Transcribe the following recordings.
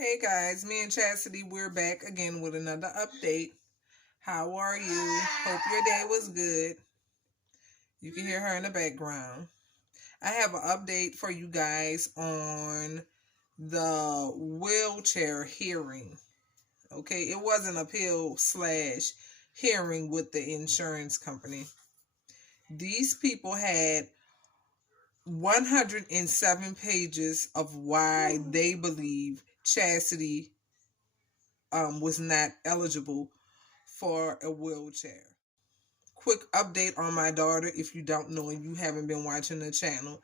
Hey guys, me and Chastity, we're back again with another update. How are you? Hope your day was good. You can hear her in the background. I have an update for you guys on the wheelchair hearing. Okay, it was an appeal slash hearing with the insurance company. These people had 107 pages of why they believe Chastity was not eligible for a wheelchair. Quick update on my daughter if you don't know and you haven't been watching the channel.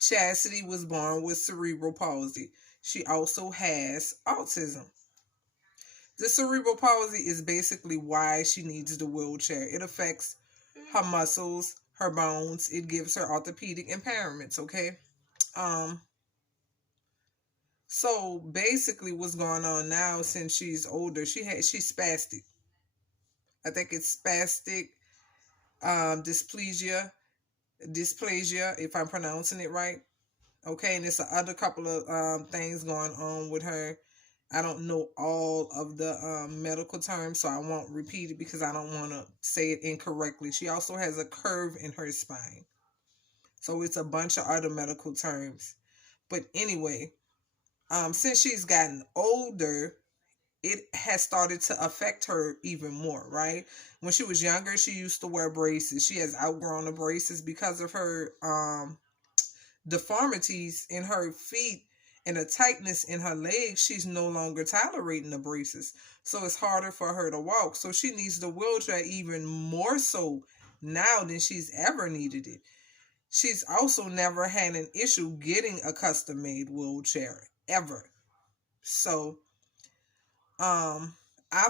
Chastity was born with cerebral palsy. She also has autism. The cerebral palsy is basically why she needs the wheelchair. It affects her muscles, her bones. It gives her orthopedic impairments, okay? Um, so basically what's going on now since she's older, she's spastic. I think it's spastic dysplasia, if I'm pronouncing it right. Okay, and it's a other couple of things going on with her. I don't know all of the medical terms, so I won't repeat it because I don't want to say it incorrectly. She also has a curve in her spine. So it's a bunch of other medical terms. But anyway, since she's gotten older, it has started to affect her even more, right? When she was younger, she used to wear braces. She has outgrown the braces because of her deformities in her feet and a tightness in her legs. She's no longer tolerating the braces. So it's harder for her to walk. So she needs the wheelchair even more so now than she's ever needed it. She's also never had an issue getting a custom made wheelchair ever. So I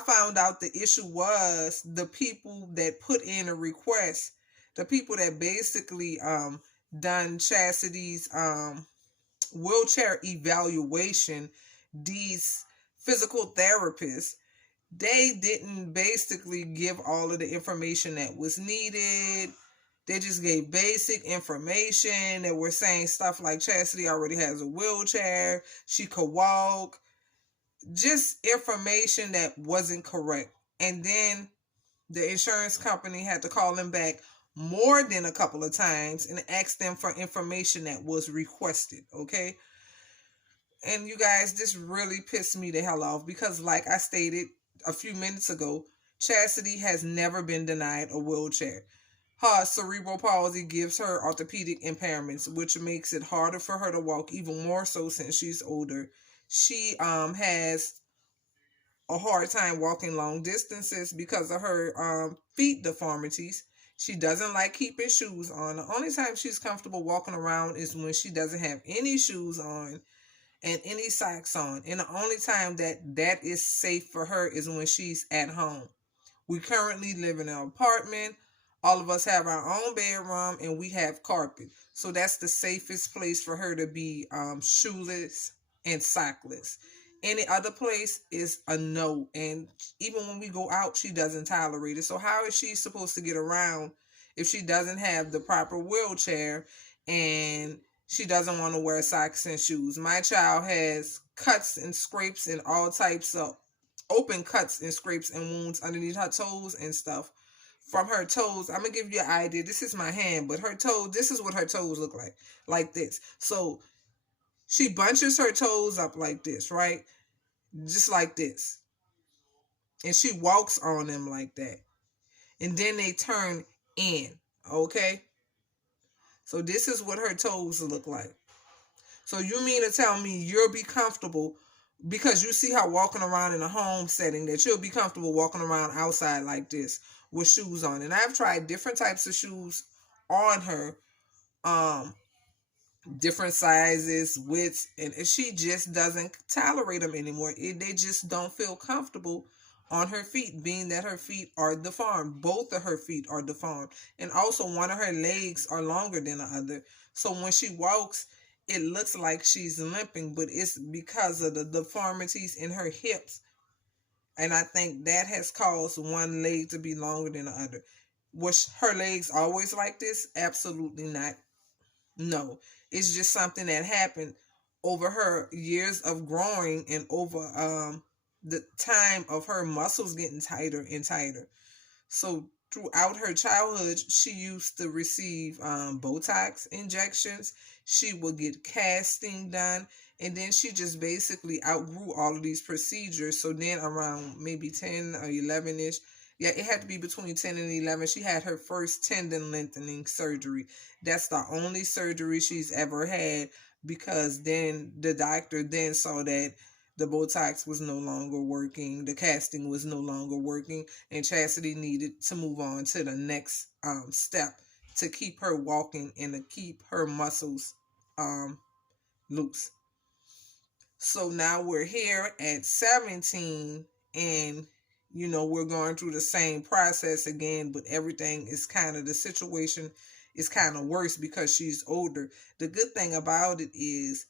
found out the issue was the people that put in a request, the people that basically done Chastity's wheelchair evaluation, these physical therapists, they didn't basically give all of the information that was needed. They just gave basic information. They were saying stuff like Chastity already has a wheelchair, she could walk, just information that wasn't correct. And then the insurance company had to call them back more than a couple of times and ask them for information that was requested, okay? And you guys, this really pissed me the hell off because, like I stated a few minutes ago, Chastity has never been denied a wheelchair. Her cerebral palsy gives her orthopedic impairments, which makes it harder for her to walk, even more so since she's older. She has a hard time walking long distances because of her feet deformities. She doesn't like keeping shoes on. The only time she's comfortable walking around is when she doesn't have any shoes on and any socks on. And the only time that is safe for her is when she's at home. We currently live in an apartment. All of us have our own bedroom and we have carpet. So that's the safest place for her to be shoeless and sockless. Any other place is a no. And even when we go out, she doesn't tolerate it. So how is she supposed to get around if she doesn't have the proper wheelchair and she doesn't want to wear socks and shoes? My child has cuts and scrapes and all types of open cuts and scrapes and wounds underneath her toes and stuff. From her toes, I'm gonna give you an idea. This is my hand, but her toes, this is what her toes look like this. So she bunches her toes up like this, right? Just like this. And she walks on them like that. And then they turn in, okay? So this is what her toes look like. So you mean to tell me you'll be comfortable because you see her walking around in a home setting that you'll be comfortable walking around outside like this with shoes on? And I've tried different types of shoes on her, different sizes, widths, and she just doesn't tolerate them anymore. They just don't feel comfortable on her feet, being that her feet are deformed. Both of her feet are deformed. And also one of her legs are longer than the other. So when she walks, it looks like she's limping, but it's because of the deformities in her hips. And I think that has caused one leg to be longer than the other. Was her legs always like this? Absolutely not. No. It's just something that happened over her years of growing and over the time of her muscles getting tighter and tighter. So throughout her childhood, she used to receive Botox injections. She would get casting done. And then she just basically outgrew all of these procedures. So then around maybe 10 or 11-ish, yeah, it had to be between 10 and 11, she had her first tendon lengthening surgery. That's the only surgery she's ever had, because then the doctor then saw that the Botox was no longer working, the casting was no longer working, and Chasity needed to move on to the next step to keep her walking and to keep her muscles loose. So now we're here at 17, and we're going through the same process again, but everything is kind of, the situation is kind of worse because she's older. The good thing about it is,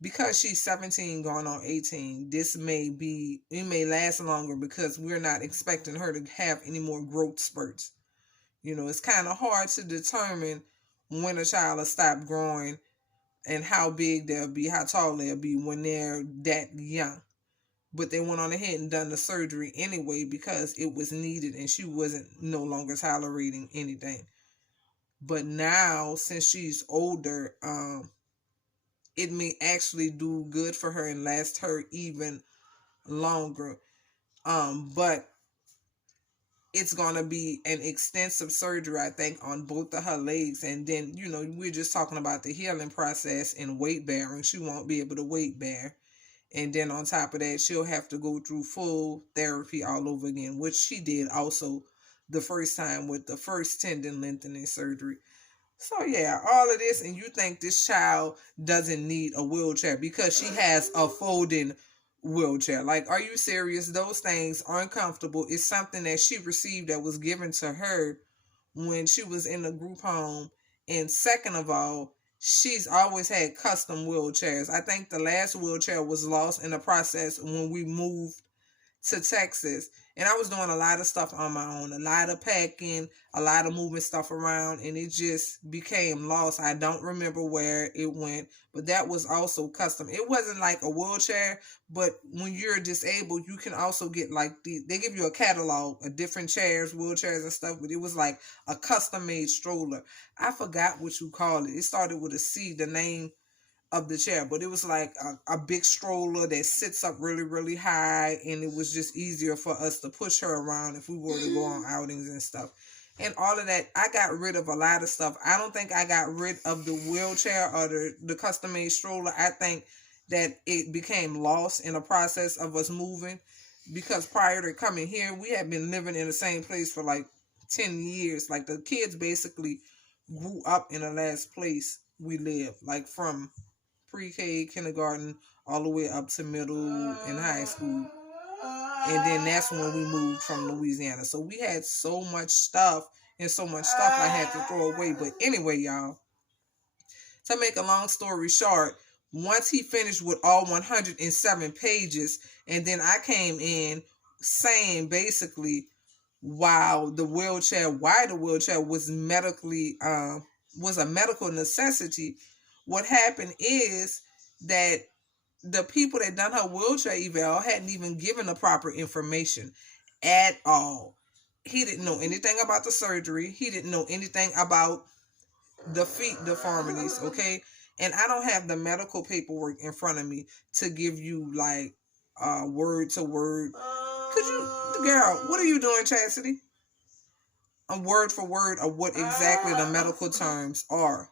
because she's 17 going on 18, it may last longer because we're not expecting her to have any more growth spurts. It's kind of hard to determine when a child will stop growing and how big they'll be, how tall they'll be when they're that young. But they went on ahead and done the surgery anyway because it was needed and she wasn't no longer tolerating anything. But now, since she's older, it may actually do good for her and last her even longer. But it's going to be an extensive surgery, I think, on both of her legs. And then, we're just talking about the healing process and weight bearing. She won't be able to weight bear. And then on top of that, she'll have to go through full therapy all over again, which she did also the first time with the first tendon lengthening surgery. So yeah, all of this, and you think this child doesn't need a wheelchair because she has a folding wheelchair. Like, are you serious? Those things aren't comfortable. It's something that she received that was given to her when she was in a group home. And second of all, she's always had custom wheelchairs. I think the last wheelchair was lost in the process when we moved to Texas. And I was doing a lot of stuff on my own, a lot of packing, a lot of moving stuff around, and it just became lost. I don't remember where it went, but that was also custom. It wasn't like a wheelchair, but when you're disabled, you can also get like they give you a catalog of different chairs, wheelchairs and stuff, but it was like a custom made stroller. I forgot what you call it. It started with a C, the name of the chair, but it was like a big stroller that sits up really, really high, and it was just easier for us to push her around if we were to go on outings and stuff. And all of that, I got rid of a lot of stuff. I don't think I got rid of the wheelchair or the custom-made stroller. I think that it became lost in the process of us moving, because prior to coming here, we had been living in the same place for like 10 years. Like, the kids basically grew up in the last place we lived, like from pre-K, kindergarten, all the way up to middle and high school. And then that's when we moved from Louisiana. So we had so much stuff, and so much stuff I had to throw away. But anyway, y'all, to make a long story short, once he finished with all 107 pages, and then I came in saying basically why the wheelchair was medically was a medical necessity. What happened is that the people that done her wheelchair eval hadn't even given the proper information at all. He didn't know anything about the surgery. He didn't know anything about the feet deformities, okay? And I don't have the medical paperwork in front of me to give you like word to word. Girl, what are you doing, Chasity? A word for word of what exactly the medical terms are.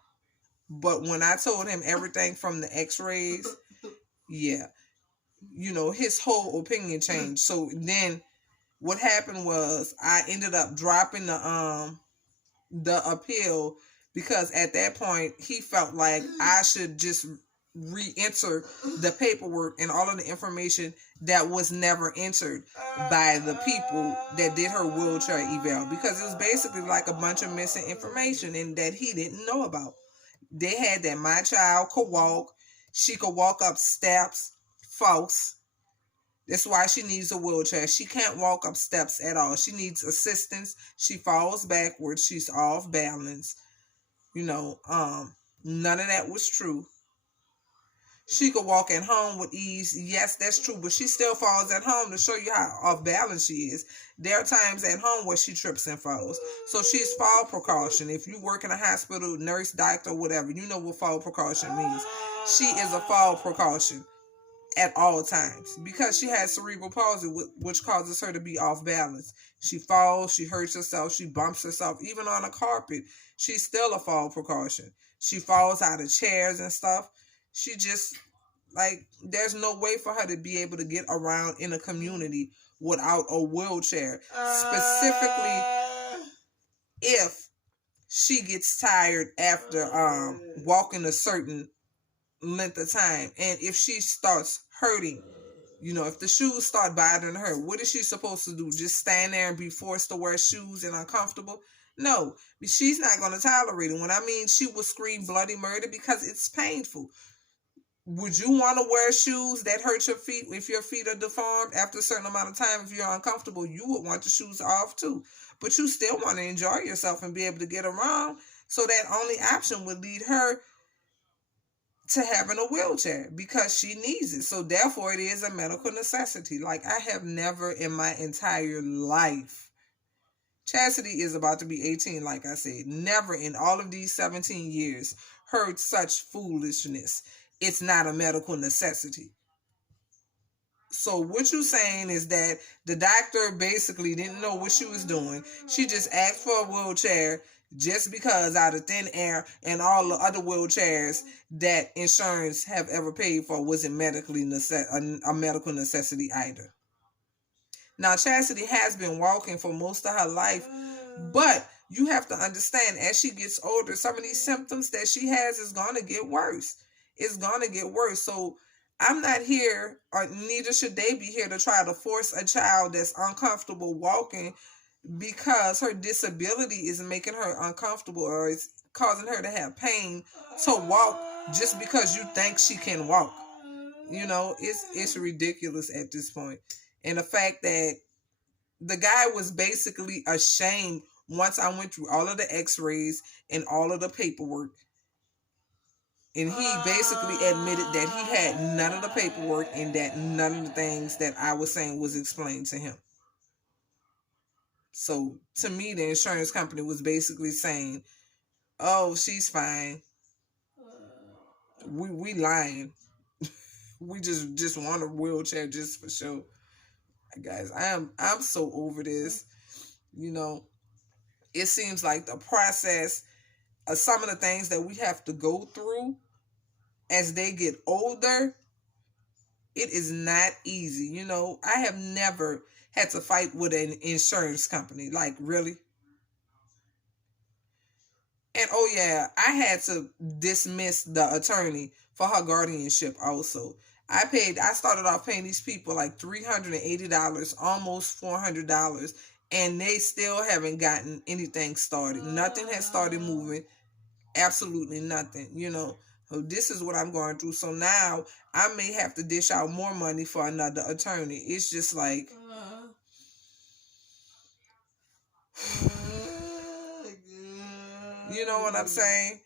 But when I told him everything from the x-rays, yeah, his whole opinion changed. So then what happened was I ended up dropping the appeal, because at that point he felt like I should just re-enter the paperwork and all of the information that was never entered by the people that did her wheelchair eval, because it was basically like a bunch of missing information and that he didn't know about. They had that my child could walk. She could walk up steps. False. That's why she needs a wheelchair. She can't walk up steps at all. She needs assistance. She falls backwards. She's off balance. None of that was true. She could walk at home with ease. Yes, that's true, but she still falls at home to show you how off balance she is. There are times at home where she trips and falls. So she's fall precaution. If you work in a hospital, nurse, doctor, whatever, you know what fall precaution means. She is a fall precaution at all times because she has cerebral palsy, which causes her to be off balance. She falls, she hurts herself, she bumps herself, even on a carpet. She's still a fall precaution. She falls out of chairs and stuff. She just, like, there's no way for her to be able to get around in a community without a wheelchair. Specifically, if she gets tired after walking a certain length of time, and if she starts hurting, if the shoes start bothering her, what is she supposed to do? Just stand there and be forced to wear shoes and uncomfortable? No, she's not going to tolerate it. When I mean she will scream bloody murder because it's painful. Would you want to wear shoes that hurt your feet if your feet are deformed after a certain amount of time? If you're uncomfortable, you would want the shoes off too. But you still want to enjoy yourself and be able to get around. So that only option would lead her to having a wheelchair because she needs it. So therefore it is a medical necessity. Like, I have never in my entire life, Chasity is about to be 18, like I said, never in all of these 17 years heard such foolishness. It's not a medical necessity. So what you're saying is that the doctor basically didn't know what she was doing. She just asked for a wheelchair just because out of thin air, and all the other wheelchairs that insurance have ever paid for wasn't a medical necessity either. Now, Chasity has been walking for most of her life, but you have to understand, as she gets older, some of these symptoms that she has is going to get worse. It's going to get worse. So I'm not here, or neither should they be here, to try to force a child that's uncomfortable walking because her disability is making her uncomfortable or it's causing her to have pain to walk just because you think she can walk. It's ridiculous at this point. And the fact that the guy was basically ashamed once I went through all of the x-rays and all of the paperwork. And he basically admitted that he had none of the paperwork and that none of the things that I was saying was explained to him. So to me, the insurance company was basically saying, "Oh, she's fine. We lying. We just want a wheelchair just for show." Guys, I'm so over this. It seems like the process of some of the things that we have to go through as they get older, it is not easy. I have never had to fight with an insurance company. Like, really? And oh yeah, I had to dismiss the attorney for her guardianship also. I started off paying these people like $380, almost $400, and they still haven't gotten anything started. Nothing has started moving. Absolutely nothing, So this is what I'm going through. So now I may have to dish out more money for another attorney. It's just like, you know what I'm saying?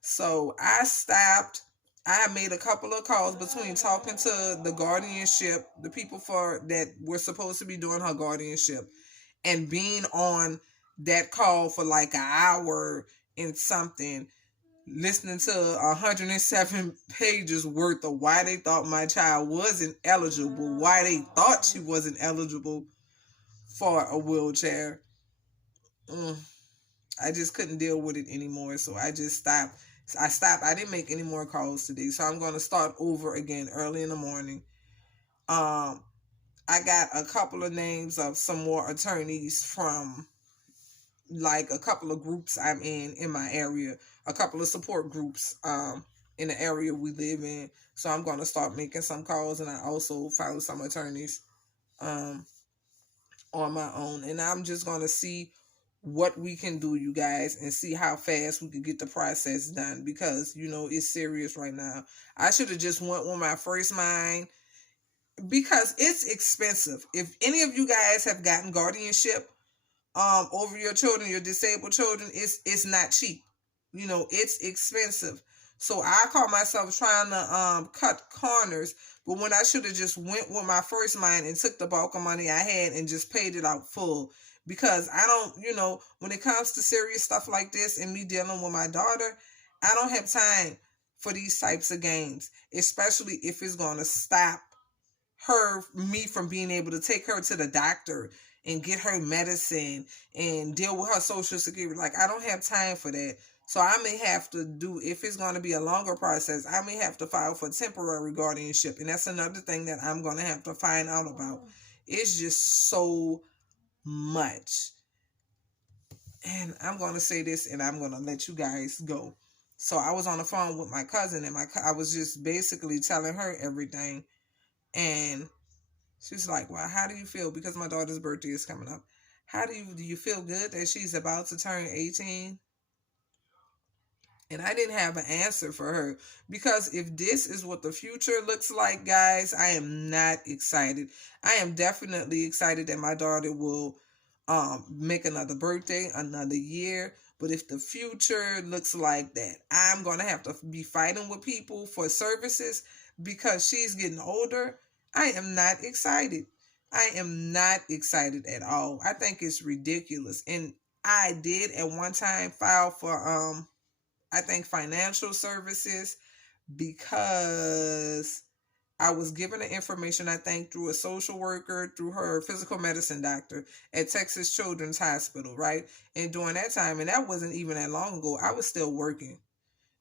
So I stopped. I made a couple of calls between talking to the guardianship, the people that were supposed to be doing her guardianship, and being on that call for like an hour and something, listening to 107 pages worth of why they thought my child wasn't eligible, why they thought she wasn't eligible for a wheelchair. I just couldn't deal with it anymore, so I just stopped. I didn't make any more calls today, so I'm going to start over again early in the morning. I got a couple of names of some more attorneys from like a couple of groups I'm in my area, a couple of support groups in the area we live in. So I'm going to start making some calls, and I also found some attorneys on my own, and I'm just going to see what we can do, you guys, and see how fast we can get the process done, because it's serious right now. I should have just went with my first mind, because it's expensive. If any of you guys have gotten guardianship over your children, your disabled children, it's not cheap. It's expensive. So I caught myself trying to cut corners, but when I should have just went with my first mind and took the bulk of money I had and just paid it out full. Because I don't, when it comes to serious stuff like this and me dealing with my daughter, I don't have time for these types of games, especially if it's going to stop me from being able to take her to the doctor and get her medicine and deal with her social security. Like, I don't have time for that. So I may have to do, if it's going to be a longer process, I may have to file for temporary guardianship. And that's another thing that I'm going to have to find out about. It's just so much. And I'm going to say this and I'm going to let you guys go. So I was on the phone with my cousin and I was just basically telling her everything. And she's like, well, how do you feel? Because my daughter's birthday is coming up. Do you feel good that she's about to turn 18? And I didn't have an answer for her, because if this is what the future looks like, guys, I am not excited. I am definitely excited that my daughter will make another birthday, another year. But if the future looks like that, I'm going to have to be fighting with people for services because she's getting older. I am not excited. I am not excited at all. I think it's ridiculous. And I did at one time file for I think financial services, because I was given the information, I think, through a social worker, through her physical medicine doctor at Texas Children's Hospital, right? And during that time, and that wasn't even that long ago, I was still working.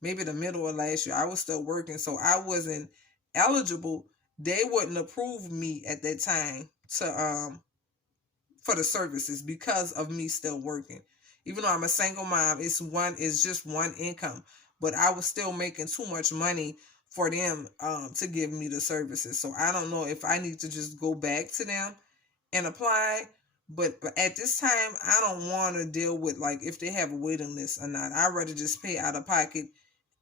Maybe the middle of last year, I was still working. So I wasn't eligible. They wouldn't approve me at that time to for the services because of me still working. Even though I'm a single mom, it's just one income. But I was still making too much money for them to give me the services. So I don't know if I need to just go back to them and apply. But at this time, I don't want to deal with, like, if they have a waiting list or not. I'd rather just pay out of pocket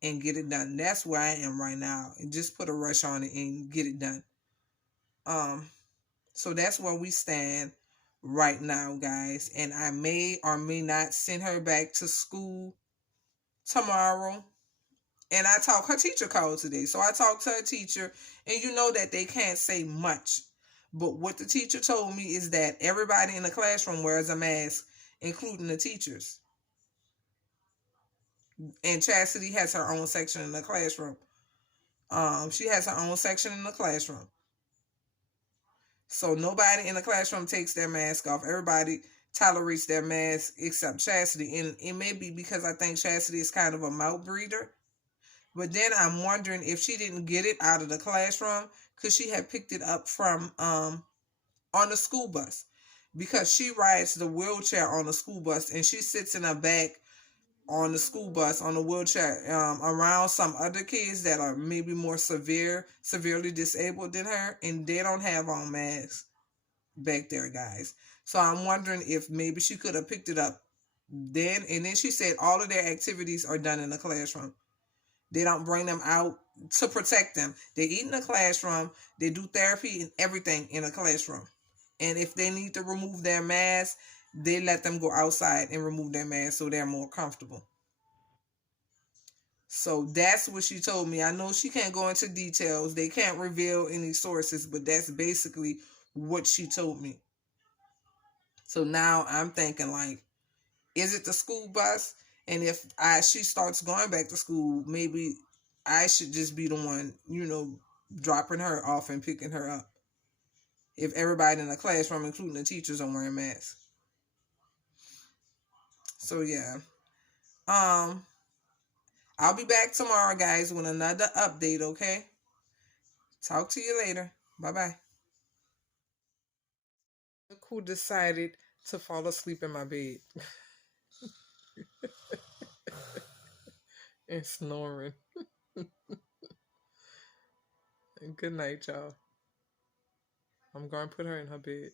and get it done. That's where I am right now. And just put a rush on it and get it done. So that's where we stand right now, guys. And I may or may not send her back to school tomorrow. And her teacher called today. So I talked to her teacher, and you know that they can't say much. But what the teacher told me is that everybody in the classroom wears a mask, including the teachers. And Chasity has her own section in the classroom. She has her own section in the classroom. So nobody in the classroom takes their mask off. Everybody tolerates their mask except Chasity. And it may be because I think Chasity is kind of a mouth breather. But then I'm wondering if she didn't get it out of the classroom, could she have picked it up from on the school bus? Because she rides the wheelchair on the school bus, and she sits in the back on the school bus on the wheelchair around some other kids that are maybe more severely disabled than her, and they don't have on masks back there, guys. So I'm wondering if maybe she could have picked it up then. And then she said all of their activities are done in the classroom. They don't bring them out to protect them. They eat in the classroom. They do therapy and everything in the classroom. And if they need to remove their mask, they let them go outside and remove their mask so they're more comfortable. So that's what she told me. I know she can't go into details. They can't reveal any sources, but that's basically what she told me. So now I'm thinking, like, is it the school bus? And if she starts going back to school, maybe I should just be the one, dropping her off and picking her up. If everybody in the classroom, including the teachers, are wearing masks. So yeah. I'll be back tomorrow, guys, with another update, okay? Talk to you later. Bye-bye. Look who decided to fall asleep in my bed. And snoring. Good night, y'all. I'm going to put her in her bed.